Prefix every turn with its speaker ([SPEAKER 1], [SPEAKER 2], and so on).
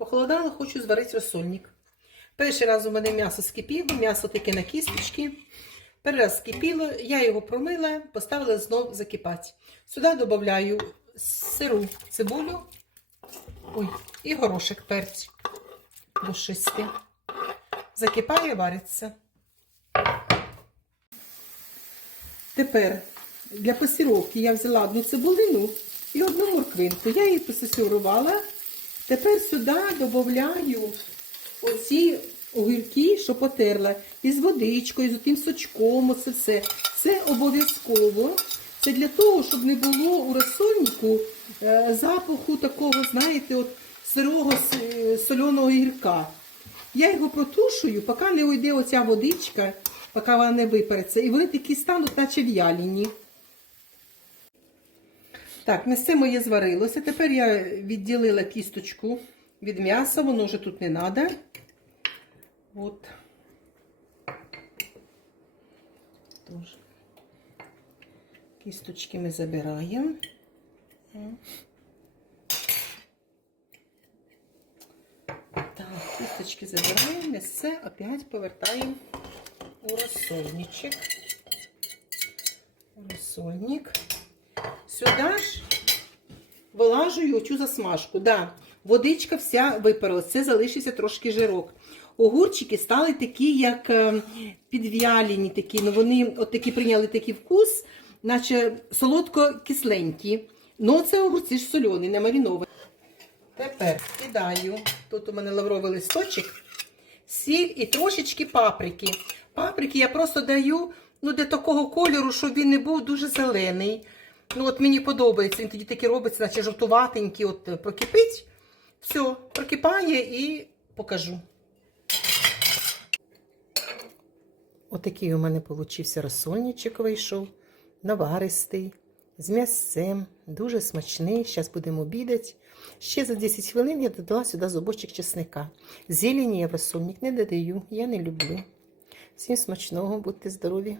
[SPEAKER 1] Похолодало, хочу зварити розсольник. Перший раз у мене м'ясо скипіло, м'ясо таке на кісточки. Перший раз скипіло, я його промила, поставила знов закипати. Сюди додаю сиру цибулю ой, і горошек перцю душистий. Закипає, вариться. Тепер для пасіровки я взяла одну цибулину і одну морквинку. Я її посесюрувала. Тепер сюди додаю оці огірки, що потерла, із водичкою, з тим сочком, оце все. Це обов'язково. Це для того, щоб не було у розсольнику е, запаху такого, знаєте, от сирого с- соляного гірка. Я його протушую, поки не уйде оця водичка, поки вона не випереться. І вони такі стануть, наче в'ялені. Так, місце моє зварилося. Тепер я відділила кісточку від м'яса, воно вже тут не треба. От. Тож. Кісточки ми забираємо. Так, кісточки забираємо, місце опять повертаємо у розсольничок. Розсольник. Сюди ж вилажую оцю засмажку. Да, водичка вся випарилась, це залишився трошки жирок. Огурчики стали такі, як е, підв'ялені, такі, ну вони от такі прийняли такий вкус, наче солодко-кисленькі. Ну, це огурці ж сольоні, не мариновані. Тепер кидаю. Тут у мене лавровий листочок, сіль і трошечки паприки. Паприки я просто даю ну, для такого кольору, щоб він не був дуже зелений. Ну, от мені подобається, він тоді такий робиться, наче жовтуватенький, от е, прокипить. Все, прокипає і покажу. Отакий у мене получився розсольничок вийшов, наваристий, з м'ясцем, дуже смачний. Зараз будемо обідати. Ще за 10 хвилин я додала сюди зубочок чесника. Зелені я в розсольник не додаю, я не люблю. Всім смачного, будьте здорові!